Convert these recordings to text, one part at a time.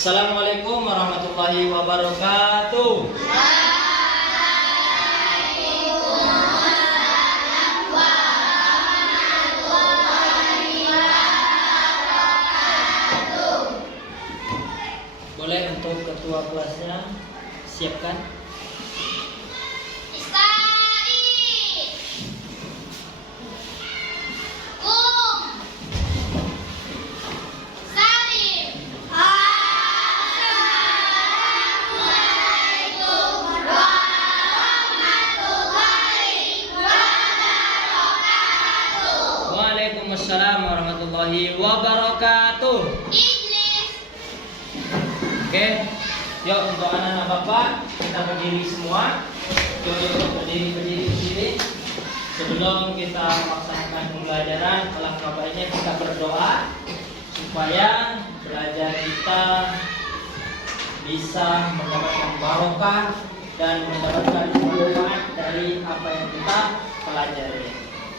Assalamualaikum warahmatullahi wabarakatuh. Boleh untuk ketua kelasnya siapkan. Waalaikumsalam warahmatullahi wabarakatuh. Oke, yuk untuk anak-anak bapak kita berdiri semua. Yuk berdiri. Sebelum kita melaksanakan pembelajaran kelas bapak ini kita berdoa supaya belajar kita bisa mendapatkan barokah dan mendapatkan manfaat dari apa yang kita pelajari.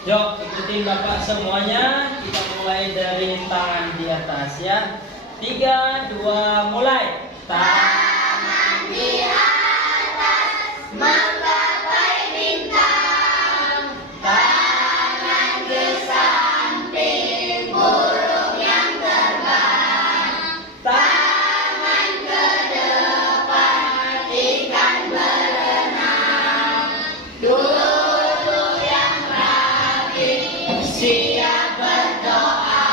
Yuk ikutin bapak semuanya. Kita mulai dari tangan di atas ya. 3, 2, mulai. Tangan di atas menggapai bintang, tangan ke samping burung yang terbang, tangan ke depan ikan berenang, duduk yang rapi siap berdoa.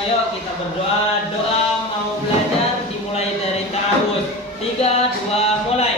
Ayo kita berdoa. Doa mau belajar dimulai dari ta'awudz. 3, 2, mulai.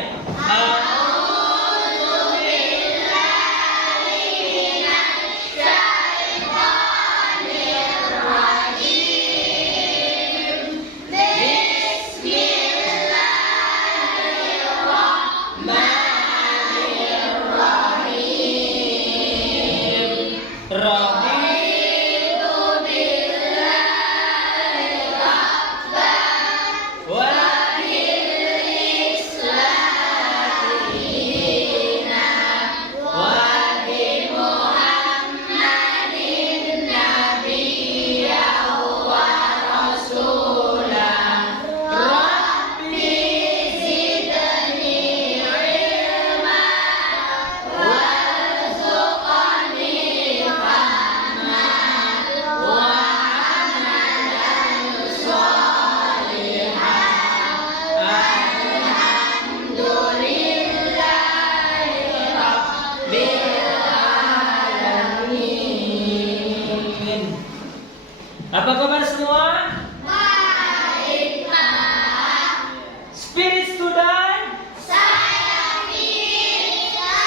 Apa kabar semua? Baik, Pak. Spirit student? Saya bisa.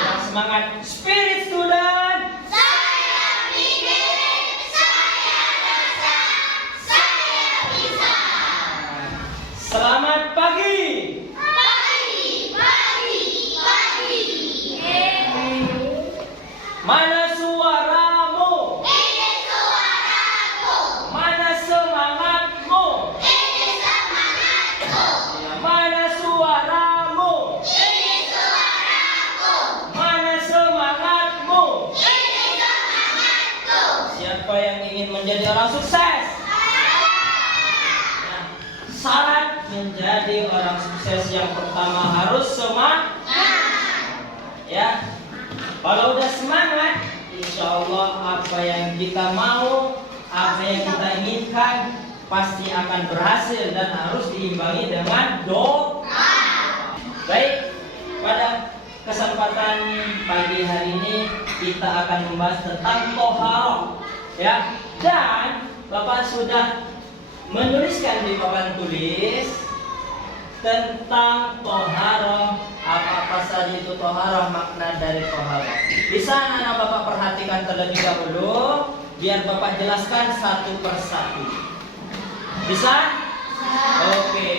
Yang semangat. Spirit student? Saya pikir, saya rasa, saya bisa. Selamat pagi. Mana suaramu? Ini suaraku. Mana semangatmu? Ini semangatku. Ya, mana suaramu? Ini suaraku. Mana semangatmu? Ini semangatku. Siapa yang ingin menjadi orang sukses? Nah, syarat menjadi orang sukses yang pertama harus semangat. Ya. Kalau udah semangat, insya Allah apa yang kita mau, apa yang kita inginkan pasti akan berhasil dan harus diimbangi dengan doa. Baik, pada kesempatan pagi hari ini kita akan membahas tentang toharoh, ya. Dan Bapak sudah menuliskan di papan tulis tentang toharoh, apa saja itu toharoh, makna dari toharoh. Bisa anak Bapak perhatikan terlebih dahulu, biar Bapak jelaskan satu persatu. Bisa? Oke.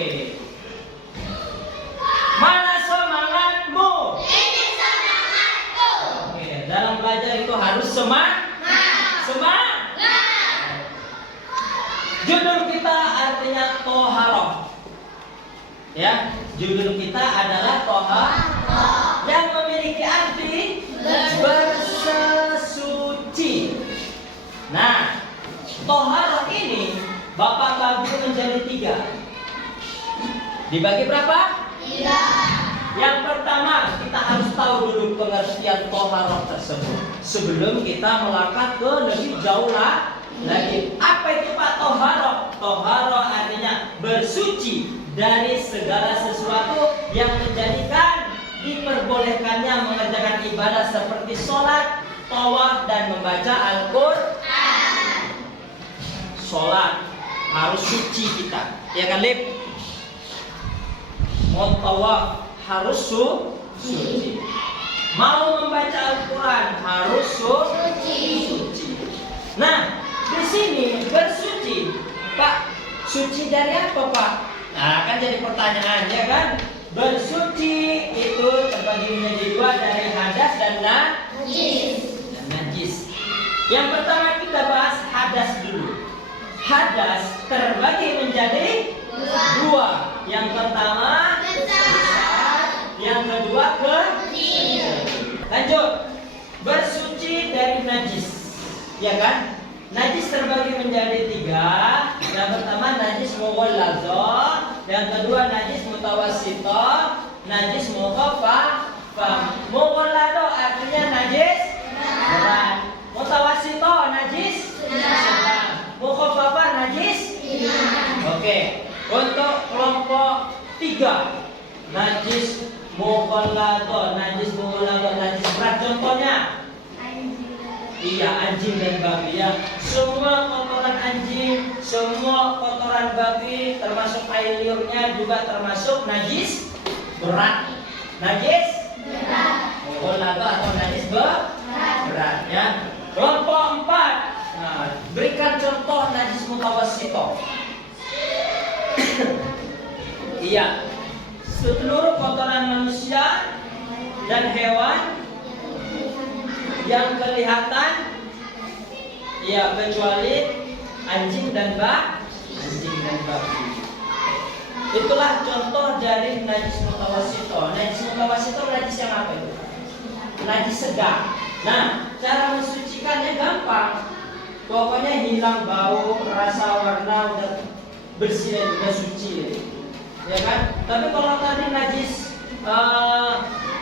Mana semangatmu? Ini semangatku. Oke, dalam belajar itu harus semangat. Judul kita artinya toharoh. Ya, judul kita adalah toharoh yang memiliki arti bersesuci. Nah, toharoh Bapak bagi menjadi 3. Dibagi berapa? 3. Yang pertama, kita harus tahu dulu pengertian toharoh tersebut sebelum kita melangkah ke lebih jauh lagi. Apa itu Pak toharoh? Toharoh artinya bersuci dari segala sesuatu yang menjadikan diperbolehkannya mengerjakan ibadah seperti sholat, tawaf, dan membaca Al-Quran. Sholat harus suci kita, ya kan Lip? Mau tawaf harus suci. Mau membaca Al-Quran harus suci. Nah, di sini bersuci, Pak. Suci dari apa, Pak? Nah, kan jadi pertanyaan, ya kan? Bersuci itu terbagi menjadi 2 dari hadas dan najis. Yang pertama kita bahas hadas dulu. Hadas terbagi menjadi 2. Yang pertama besar, yang kedua kecil. Lanjut. Bersuci dari najis, ya kan? Najis terbagi menjadi 3. Yang pertama najis mughalladzah, yang kedua najis mutawassithah, najis mukhaffafah. Mughalladzah artinya najis berat, mutawassithah najis sedang, mukhaffafah najis ringan. Oke. Untuk kelompok 3, najis mughalladzah, najis berat. Contohnya iya, anjing dan babi, ya. Semua kotoran anjing, semua kotoran babi, termasuk air liurnya juga termasuk najis berat. Najis berat. Atau najis berat, ya. Kelompok 4. Nah, berikan contoh najis mutawassithah. Iya. Seluruh kotoran manusia dan hewan yang kelihatan, ya, kecuali anjing dan babi. Itulah contoh dari najis mutawassithah. Najis mutawassithah najis yang apa itu? Najis sedang. Nah, cara mensucikannya gampang. Pokoknya hilang bau, rasa, warna, udah bersih dan udah suci, ya kan? Tapi kalau tadi najis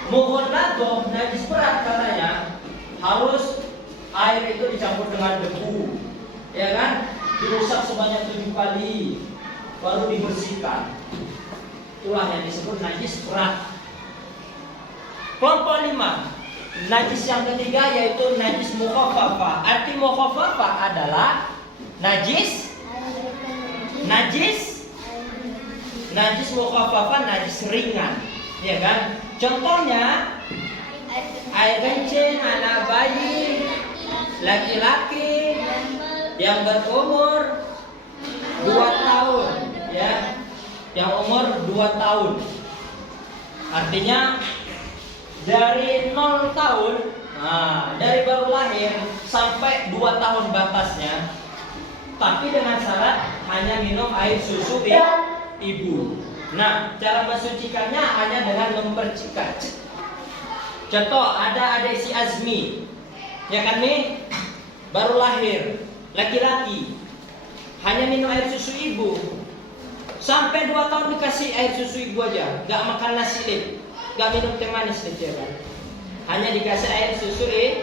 mughalladzah, najis berat katanya, harus air itu dicampur dengan debu, ya kan? Dirusak sebanyak 7 kali baru dibersihkan. Itulah yang disebut najis berat. Kelompok 5, najis yang ketiga yaitu najis mukhaffafah. Arti mukhaffafah adalah najis mukhaffafah, najis ringan, ya kan? Contohnya air kencing anak bayi, laki-laki yang berumur 2 tahun, ya, yang umur 2 tahun. Artinya dari 0 tahun, dari baru lahir sampai 2 tahun batasnya. Tapi dengan syarat hanya minum air susu ibu. Nah, cara mensucikannya hanya dengan mempercikan. Contoh, ada adik si Azmi, ya kan nih, baru lahir, laki-laki, hanya minum air susu ibu. Sampai 2 tahun dikasih air susu ibu aja, gak makan nasi lip, gak minum teh manis ya kan? Hanya dikasih air susu ibu.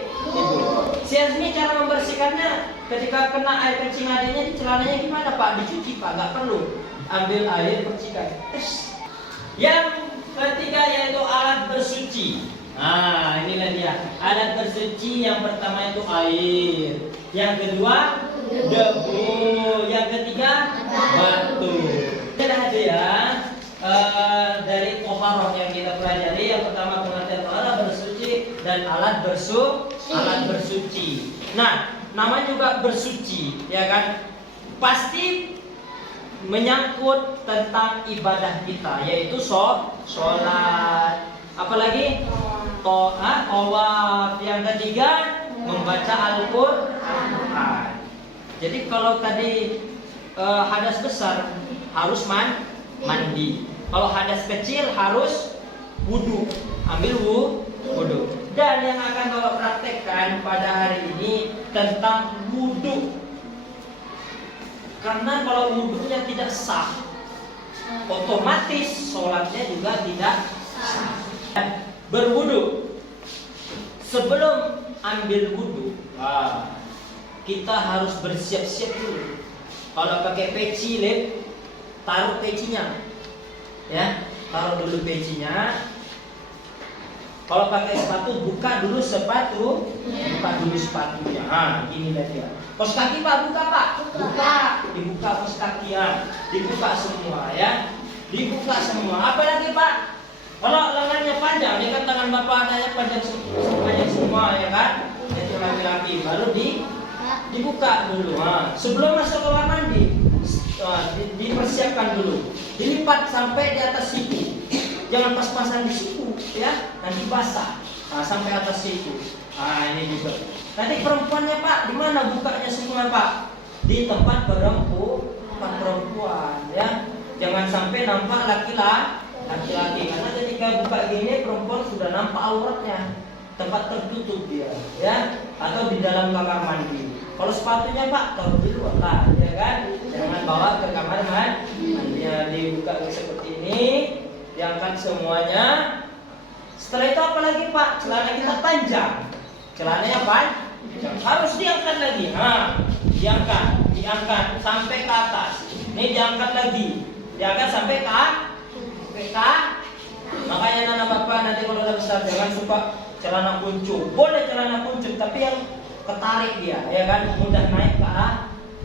Si Azmi cara membersihkannya, ketika kena air kencing adiknya di celananya gimana Pak? Dicuci Pak, gak perlu. Ambil air percikan. Yang ketiga yaitu alat bersuci. Nah, inilah dia. Alat bersuci yang pertama itu air, yang kedua debu, yang ketiga batu. Sudah ada ya dari toharoh yang kita pelajari. Yang pertama pengertian toharoh bersuci dan alat bersuci. Nah, namanya juga bersuci, ya kan? Pasti menyangkut tentang ibadah kita, yaitu sholat. Apalagi tawaf. Yang ketiga membaca Al-Quran. Jadi kalau tadi hadas besar harus mandi. Kalau hadas kecil harus wudu, ambil wudu. Dan yang akan Bapak praktekkan pada hari ini tentang wudu. Karena kalau wudhunya tidak sah, otomatis sholatnya juga tidak sah. Berwudhu, sebelum ambil wudhu, kita harus bersiap-siap dulu. Kalau pakai peci, taruh pecinya, ya, taruh dulu pecinya. Kalau pakai sepatu, buka dulu sepatu, buka dulu sepatunya. Gini lah dia. Kos kaki Pak, buka Pak, buka, dibuka kos kaki ya, dibuka semua ya, dibuka semua. Apa lagi Pak? Kalau lengannya panjang, ini kan tangan Bapak adanya panjang semua ya kan? Itu laki-laki, baru dibuka dulu. Sebelum masuk kamar mandi, dipersiapkan dulu, dilipat sampai di atas siku. Jangan pas-pasan di situ ya, nanti basah. Sampai atas situ. Ini juga. Nanti perempuannya Pak, di mana bukanya semua Pak? Di tempat perempuan ya. Jangan sampai nampak laki-laki. Karena ketika buka gini perempuan sudah nampak auratnya. Tempat tertutup dia ya, atau di dalam kamar mandi. Kalau sepatunya Pak, taruh di luar lah ya kan. Jangan bawa ke kamar mandi. Dibuka seperti ini. Diangkat semuanya. Setelah itu apa lagi Pak? Celana kita panjang. Celananya apa? Harus diangkat lagi. Diangkat sampai ke atas. Ini diangkat lagi. Diangkat sampai ke. Makanya anak Bapak nanti kalau udah besar jangan suka celana kuncup. Boleh celana kuncup, tapi yang ketarik dia, ya kan, mudah naik ke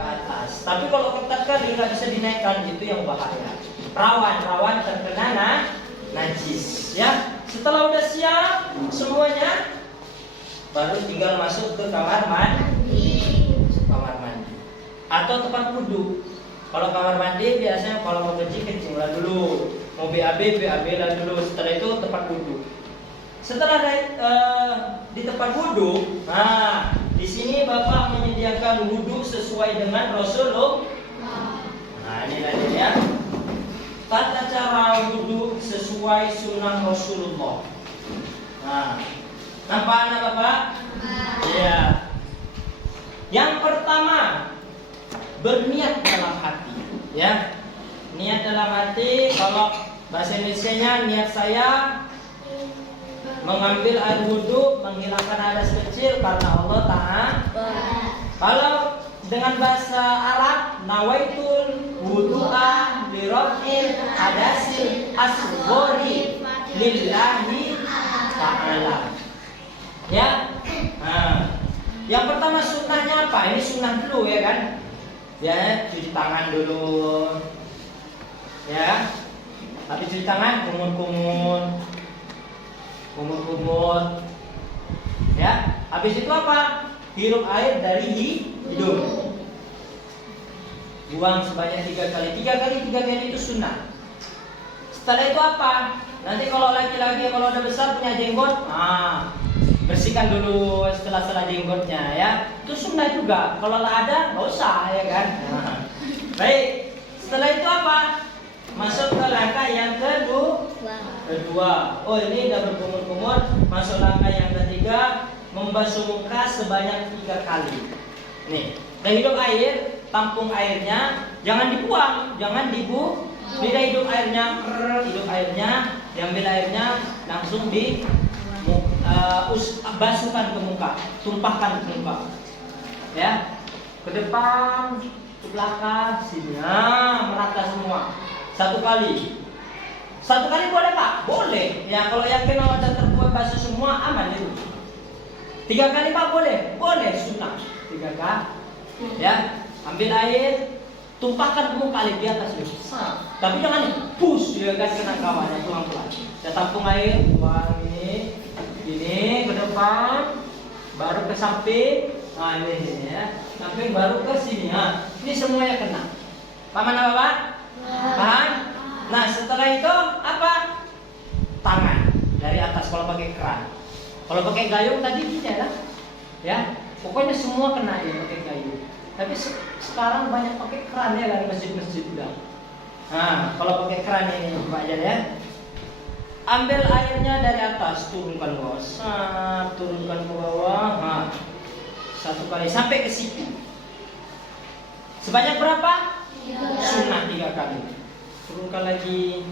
atas. Tapi kalau ketat kali nggak bisa dinaikkan, itu yang bahaya. Rawan terkena najis ya. Setelah udah siap semuanya, baru tinggal masuk ke kamar mandi atau tempat wudhu. Kalau kamar mandi biasanya kalau mau kencing lah dulu, mau BAB lah dulu. Setelah itu tempat wudhu. Setelah di tempat wudhu, di sini Bapak menyediakan wudhu sesuai dengan Rasulullah. Ini tadi ya. Tata cara wudhu sesuai sunnah Rasulullah. Nampak anak Bapak? Ya. Yang pertama, berniat dalam hati. Ya, niat dalam hati. Kalau bahasa Indonesianya, niat saya mengambil air wudhu, menghilangkan hadas kecil karena Allah Ta'ala. Kalau dengan bahasa Arab, nawaitul wudu'a liraf'il hadasil asghari lillahi ta'ala. Ya. Yang pertama sunnahnya apa? Ini sunnah dulu ya kan? Ya, cuci tangan dulu. Ya. Habis cuci tangan, kumur. Ya. Habis itu apa? Hirup air dari hidung. Buang sebanyak 3 kali. 3 kali itu sunnah. Setelah itu apa? Nanti kalau laki-laki kalau udah besar punya jenggot, bersihkan dulu setelah jenggotnya ya. Itu sunnah juga. Kalau ada nggak usah ya kan. Baik. Setelah itu apa? Masuk ke langkah yang kedua. Oh, ini udah berkumur-kumur. Masuk langkah yang ketiga, membasuh muka sebanyak 3 kali. Nih, udah hidup air, tampung airnya, jangan dibuang, Tidak hidup airnya, diambil airnya langsung basuhkan ke muka, tumpahkan ke muka. Ya, ke depan, ke belakang, sini, merata semua. 1 kali. 1 kali boleh Pak? Boleh. Ya, kalau yakin sudah terbuat basuh semua, aman itu. 3 kali Pak boleh? Boleh, sunnah. 3 kali. Ya, ambil air, tumpahkan ke muka di atas itu. Tapi jangan push, ya kan, kena kawannya pelan-pelan. Ya, tampung air, buang ini ke depan, baru ke samping. Ini ya, samping baru ke sini. Ini semuanya kena. Paham apa Pak? Paham? Nah, setelah itu apa? Tangan dari atas kalau pakai keran. Kalau pakai gayung tadi tidak lah. Ya, pokoknya semua kena ya pakai gayung. Tapi sekarang banyak pakai keran ya kan, masjid-masjid udah. Kalau pakai keran ini Pak aja ya. Ambil airnya dari atas, turunkan ke bawah. Turunkan ke bawah. 1 kali sampai ke siku. Sebanyak berapa? Sunnah 3 kali. Turunkan lagi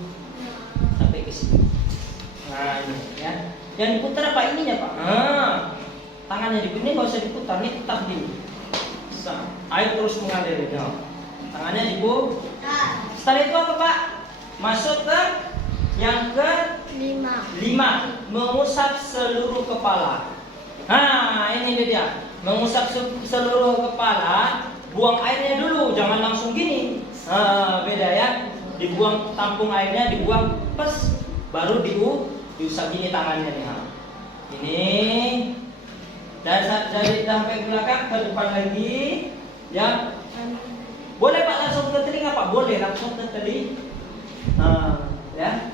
sampai ke sini. Nah ini ya. Yang diputar apa ininya Pak? Tangannya diputar, ini nggak usah diputar, ini tetap di. Air terus mengalir. Ya. Tangannya diputar. Setelah itu apa Pak? Masuk ke yang ke 5. Mengusap seluruh kepala. Nah ini dia. Mengusap seluruh kepala. Buang airnya dulu, jangan langsung gini. Beda ya. Dibuang, tampung airnya, dibuang, pes, baru diusap gini tangannya nih. Ini dari sampai belakang ke depan lagi, ya. Boleh Pak langsung ke telinga Pak, boleh langsung ke telinga, ya.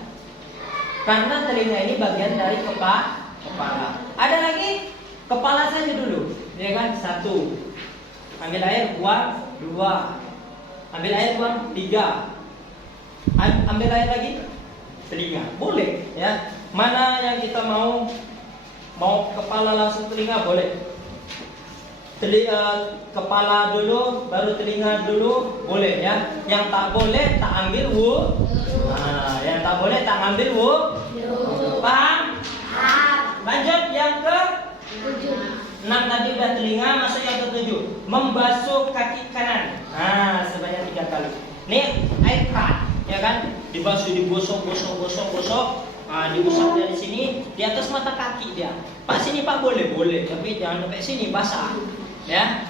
Karena telinga ini bagian dari kepala. Ada lagi kepala saja dulu, ya kan? 1. Ambil air, buang 2. Ambil air, buang 3. Ambil air lagi, telinga. Boleh ya. Mana yang kita mau kepala langsung telinga boleh. Kepala dulu, baru telinga dulu, boleh ya. Yang tak boleh tak ambil yang tak boleh tak ambil Paham? Lanjut yang ke 6 tadi udah telinga, masuk yang ke 7. Membasuh kaki kanan. Sebanyak 3 kali. Ini air keran, ya kan? Dibasuh, digosok. Diusap dari sini, di atas mata kaki dia. Pak sini Pak boleh, tapi jangan sampai sini basah. Ya.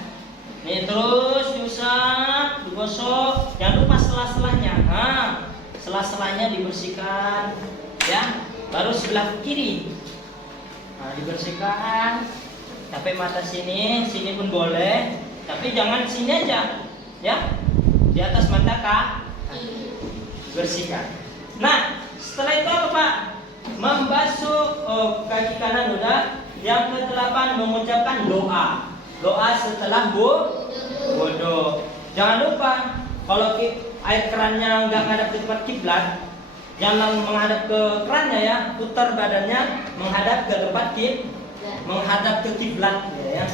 Nih terus diusap, digosok. Jangan lupa sela-selanya. Sela-selanya dibersihkan, ya. Baru sebelah kiri. Dibersihkan. Sampai mata sini pun boleh, tapi jangan sini aja, ya. Di atas mata kaki. Bersihkan. Nah, setelah itu apa Pak? Membasuh kaki kanan udah. Yang ke-8 mengucapkan doa. Doa setelah wudu. Jangan lupa kalau air kerannya nggak ngadap ke tempat kiblat, jangan menghadap ke kerannya ya, putar badannya menghadap ke tempat menghadap ke kiblat ya.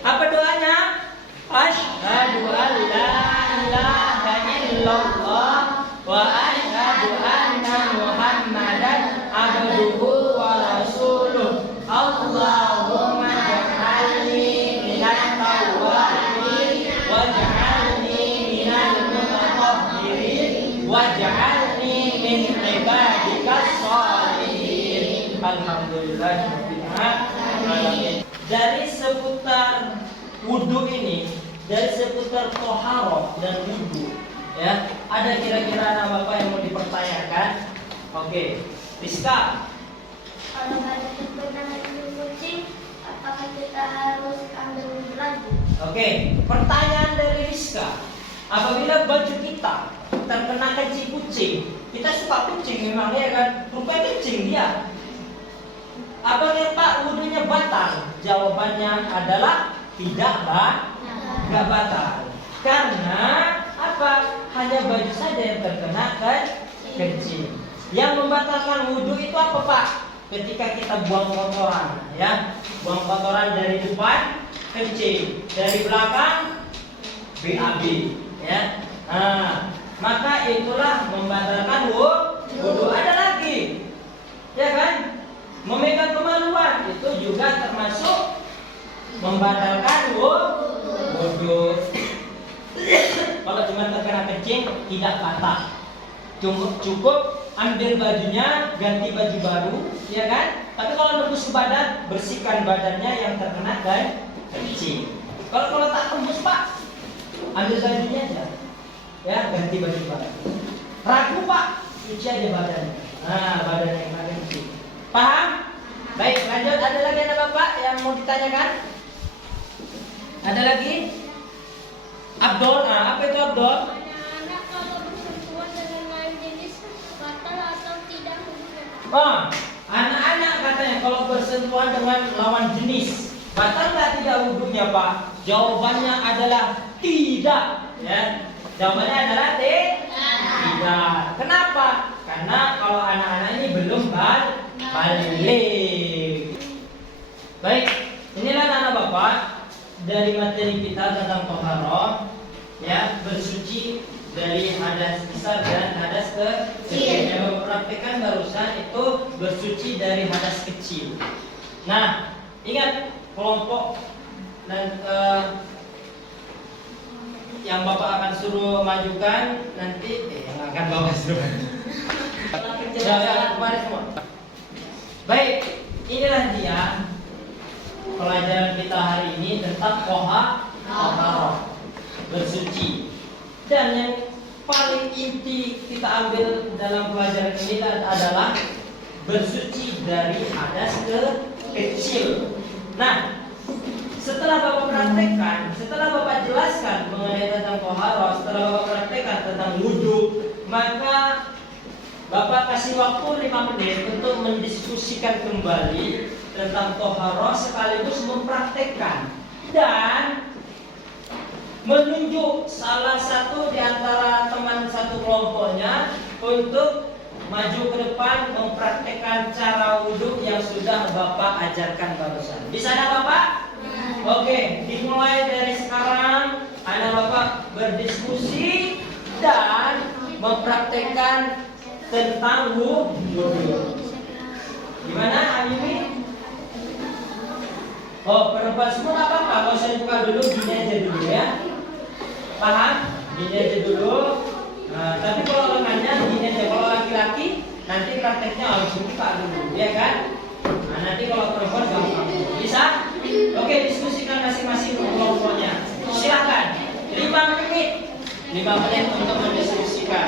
Apa doanya? Asyhadu an la ilaha illallah wa asyhadu anna Muhammadan abduhu wa rasuluh. Allahumma ja'alni minat tawwabin waj'alni minal mutatahhirin waj'alni min ibadikas shalihin. Alhamdulillahirabbil alamin. Dari seputar wudu ini, dari seputar toharoh dan wudu, ya, ada kira-kira anak bapak yang mau dipertanyakan? Oke, Rizka. Kalau ada terkena kucing, apakah kita harus ambil wudhu lagi? Oke, pertanyaan dari Rizka. Apabila baju kita terkena kencing kucing, kita suka kucing memang ya kan? Rupanya kencing dia. Apakah Pak wudhunya batal? Jawabannya adalah tidak, nggak batal. Karena apa? Hanya baju saja yang terkena kencing. Yang membatalkan wudhu itu apa Pak? Ketika kita buang kotoran, ya, buang kotoran dari depan kencing, dari belakang BAB, ya. Maka itulah membatalkan wudhu. Ada lagi, ya kan? Memegang kemaluan itu juga termasuk membatalkan wudhu. Kalau cuma terkena kencing tidak batal. Cukup ambil bajunya, ganti baju baru, ya kan? Tapi kalau nembus ke badan, bersihkan badannya yang terkena kencing. Kalau tak tembus Pak, ambil bajunya aja, ya, ganti baju baru. Ragu Pak, cuci aja badannya. Badan yang kena kencing. Paham? Baik, lanjut. Ada lagi anak bapak yang mau ditanyakan? Ada lagi? Abdul, apa itu Abdul? Anak-anak kalau bersentuhan dengan lain jenis batal atau tidak wudhunya? Anak-anak katanya kalau bersentuhan dengan lawan jenis batal nggak tidak wudhunya Pak? Jawabannya adalah tidak, ya. Jawabannya adalah tidak. Kenapa? Karena kalau anak-anak ini belum balik. Baik, inilah anak bapak dari materi kita tentang toharoh, ya. dari hadas besar dan hadas kecil. Yang Bapak praktekkan barusan itu bersuci dari hadas kecil. Nah, ingat kelompok dan yang Bapak akan suruh majukan nanti yang akan Bapak suruh. Jangan kemarin semua. Baik, inilah dia pelajaran kita hari ini tentang toharoh, bersuci. Dan yang paling inti kita ambil dalam pelajaran ini adalah bersuci dari hadas kecil. Nah, setelah Bapak praktekkan, setelah Bapak jelaskan mengenai tentang toharoh, setelah Bapak praktekkan tentang wudhu, maka Bapak kasih waktu 5 menit untuk mendiskusikan kembali tentang toharoh sekaligus mempraktekkan dan menunjuk salah satu di antara teman satu kelompoknya untuk maju ke depan mempraktekkan cara wudhu yang sudah Bapak ajarkan barusan. Bisa ada Bapak? Oke, dimulai dari sekarang anak Bapak berdiskusi dan mempraktekkan tentang wudhu. Gimana Ayumi? Oh, perempuan semua nggak apa-apa. Kalau saya buka dulu, gini aja dulu ya. Paham? Gini aja dulu. Nah, tapi kalau lengannya gini aja. Kalau laki-laki nanti prakteknya harus buka dulu, ya kan? Nah, nanti kalau perempuan gampang. Bisa? Oke, diskusikan masing-masing kelompoknya. Silakan. 5 menit. 5 menit untuk mendiskusikan.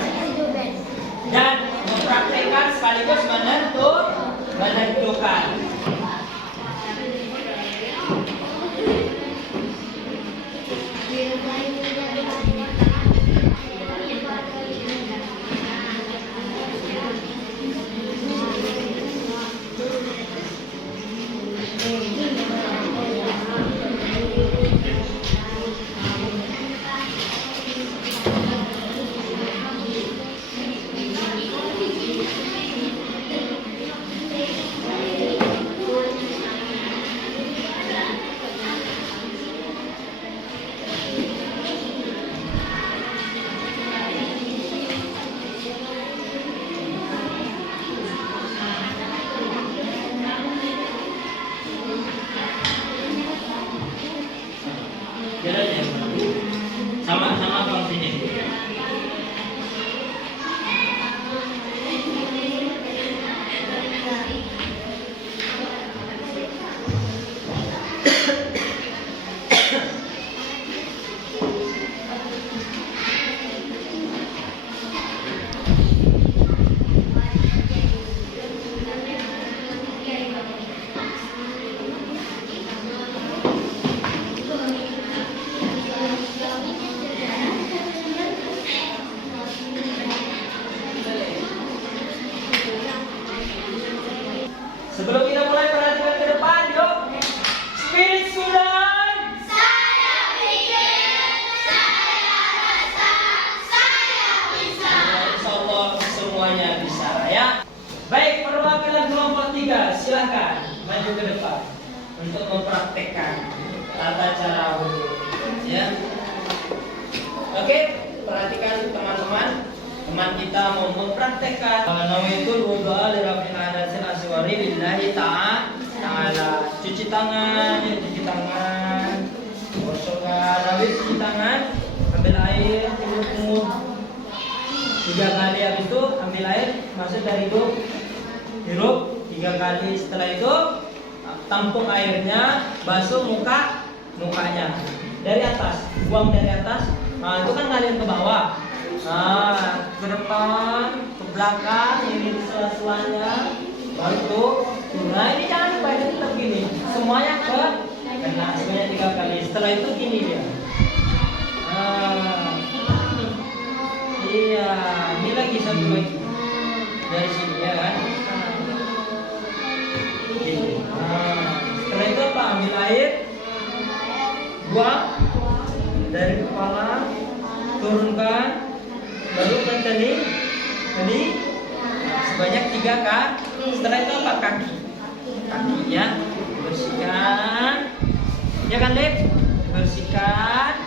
Dan mempraktekkan sekaligus menentukan. Sama-sama bang sini. Sebelum kita mulai perhatikan ke depan, yuk. Spirit Sudan. Saya pikir, saya rasa, saya bisa. Insyaallah semuanya bisa ya. Baik, perwakilan kelompok 3 silakan maju ke depan untuk mempraktekkan tata cara wudhu. Ya. Oke, perhatikan teman-teman. Teman kita mau mempraktekkan nawaitul wudhu'a li raf'il hadatsil asghari lillahi ta'ala. Cuci tangan, ya, cuci tangan. Gosokkan, habis cuci tangan, ambil air, tiup 3 kali, habis itu ambil air, masuk dari hidung, hirup 3 kali. Setelah itu tampung airnya, basuh mukanya dari atas, buang dari atas. Nah, itu kan ngalir ke bawah. Nah, ke depan, ke belakang, ini di sela-selanya, baru itu. Nah, ini jangan dibaca tetap gini. Semuanya kena sebanyak 3 kali. Setelah itu gini dia. Nah, iya, ini lagi satu lagi dari sini ya kan. Gitu. Nah, setelah itu apa? Ambil air, buang dari kepala, turunkan. Baru ke teling sebanyak 3 kali. Setelah itu apa? Kakinya bersihkan, ya kan Lip? Bersihkan.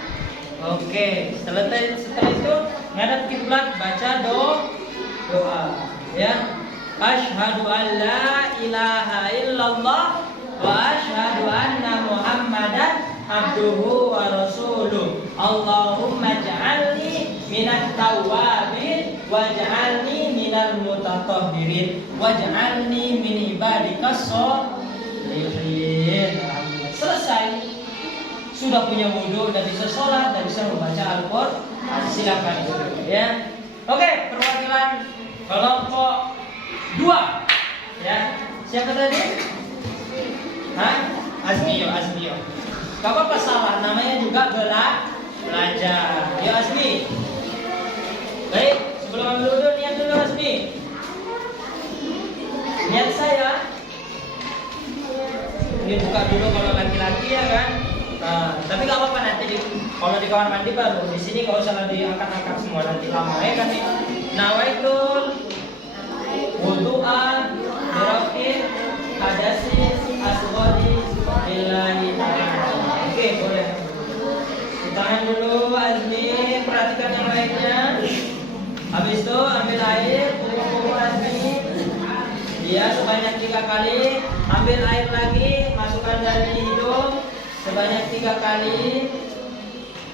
Oke, setelah itu itu ngadap kiblat, baca doa. Ya. Asyhadu an la ilaha illallah wa asyhadu anna Muhammadan abduhu wa rasuluh. Allahumma ja'alni minat tawwabin waj'alni minal mutatahhirin waj'alni min ibadikas sholihin. Selesai. Sudah punya wudu, dan bisa sholat, dan bisa membaca Al-Qur'an. Silakan ya. Oke, perwakilan kelompok 2 ya. Siapa tadi? Hah? Azmi yo. Gak apa-apa salah, namanya juga belajar. Yo Azmi. Baik, sebelum ambil wudhu niat dulu Azmi. Niat saya. Ini buka dulu kalau laki-laki ya kan. Nah, tapi gak apa-apa nanti kalau di kamar mandi baru. Di sini gak usah diangkat-angkat semua, nanti lama ya kan. Nawaitul wudu'an birafin hadasin asghari lillahi ta'ala. Oke, boleh. Tangan dulu Azmi, perhatikan yang lainnya. Habis itu ambil air, kumpul Azmi. Dia sebanyak 3 kali. Ambil air lagi, masukkan dari hidung sebanyak 3 kali.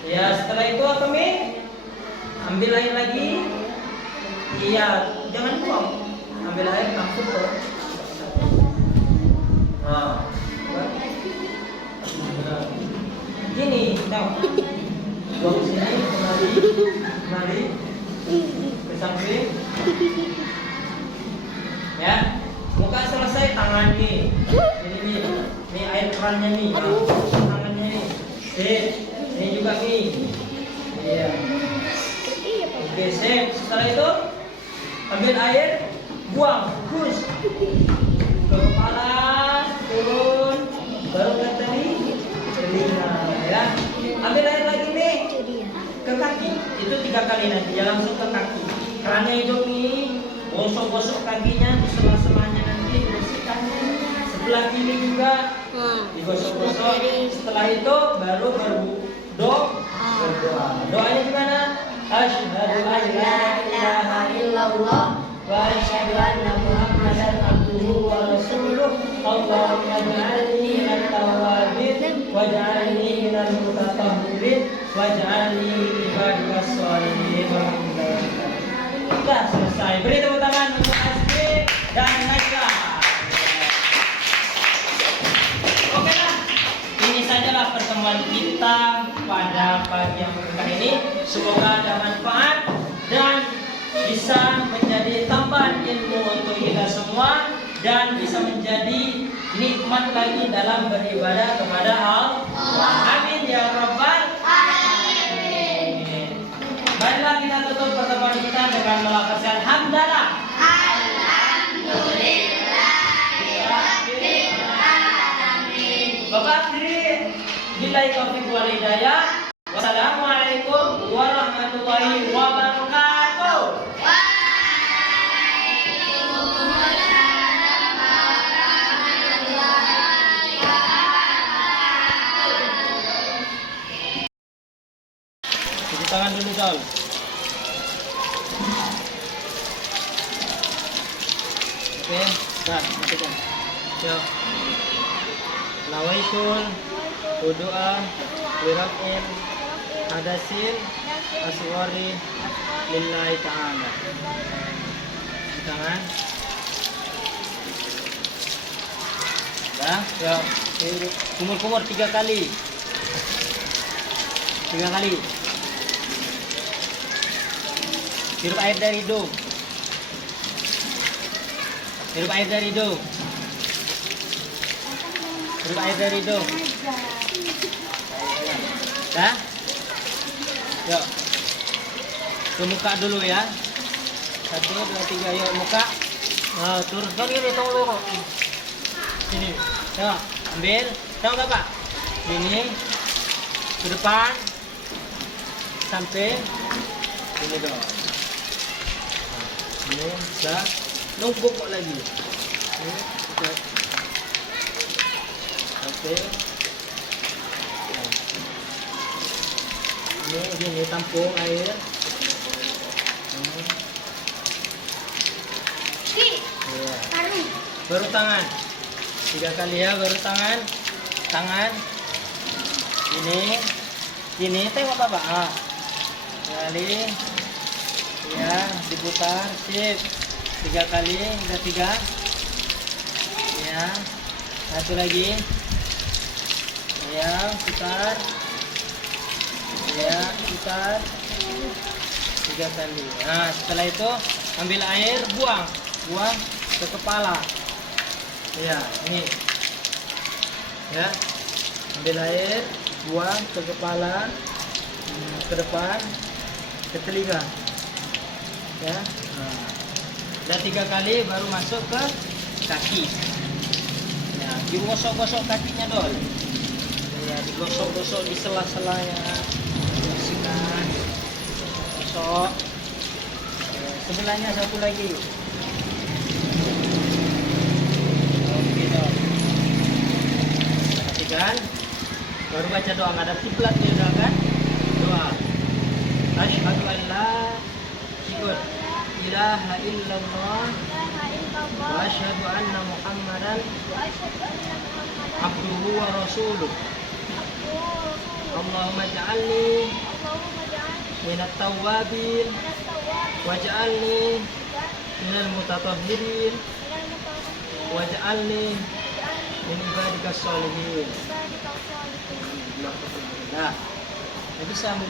Ya, setelah itu apa Mi? Ambil air lagi. Iya, jangan buang. Ambil air langsung ke. Nah, gini, tahu? Buang sini, kembali, ke samping. Ya, muka selesai, tangan nih. Ini air kerannya nih. Tangannya nih. Sip. Ini juga nih. Iya. Oke, sip. Setelah itu ambil air, buang, push ke kepala, turun, baru ke telinga, ya. Ambil air lagi nih, ke kaki. Itu 3 kali nanti, ya langsung ke kaki. Kerannya hidung nih, gosok-gosok kakinya, di sela-selanya nanti bersihkan. Sebelah kiri juga digosok-gosok. Setelah itu baru berdoa. Doanya gimana? Asyhadu an la ilaha illallah wa asyhadu anna Muhammadan abduhu wa rasuluh. Allahumma ij'alni minat tawwabin waj'alni minal mutatahhirin waj'alni min ibadikas sholihin. Sudah selesai. Beri tepuk tangan untuk Azmi dan Najla. Oke lah. Ini sajalah pertemuan kita pada pagi yang berkah ini. Semoga ada manfaat dan bisa menjadi tambahan ilmu untuk kita semua dan bisa menjadi nikmat lagi dalam beribadah kepada Allah. Amin ya rabbal alamin. Baiklah, kita tutup pertemuan kita dengan melafazkan hamdalah. Alhamdulillahirabbil alamin. Bapak diri, billahi taufiq wal hidayah. Wassalamualaikum warahmatullahi wabarakatuh. Cuci tangan dulu, Sol. Oke, dah, matikan. Yuk. Nawaitul wudu'a wirafin hadasin asghari lillahi ta'ala. Cuci tangan. Dah, yuk. Kumur-kumur 3 kali. 3 kali. Hirup air dari hidung. Hirup air dari hidung. Hirup air dari hidung. Dah? Yuk. Ke muka dulu ya. 1, 2, 3, yuk muka. Nah, turunkan ini, tunggu dulu. Sini. Yuk, ambil. Tahu nggak Pak? Ini ke depan sampai ini dong. Ini sudah numpuk lagi. Ini sudah sampai ini tampung air. Iya. Taruh. Baru tangan. 3 kali ya, baru tangan. Tangan. Ini tengok Bapak. Kali. Ya, diputar. Sip. 3 kali, udah 3. Ya. Satu lagi. Ya, putar. Ya, putar. 3 kali. Nah, setelah itu ambil air, buang ke kepala. Ya, ini. Ya, ambil air, buang ke kepala, ke depan, ke telinga. Ya, nah. Dan 3 kali baru masuk ke kaki. Ya, digosok-gosok kakinya dol. Ya, digosok-gosok di sela-selanya. Bersihkan. Gosok. Ya, sebelahnya satu lagi. Oke dong. Perhatikan. Baru baca doa, ada kiblat ya doa kan? Doa. Asyhadu an la ilaha illallah wa asyhadu anna Muhammadan abduhu wa rasuluh. Allahumma ja'alni minat tawwabin waj'alni minal mutatahhirin waj'alni min ibadikas sholihin. Nah, bisa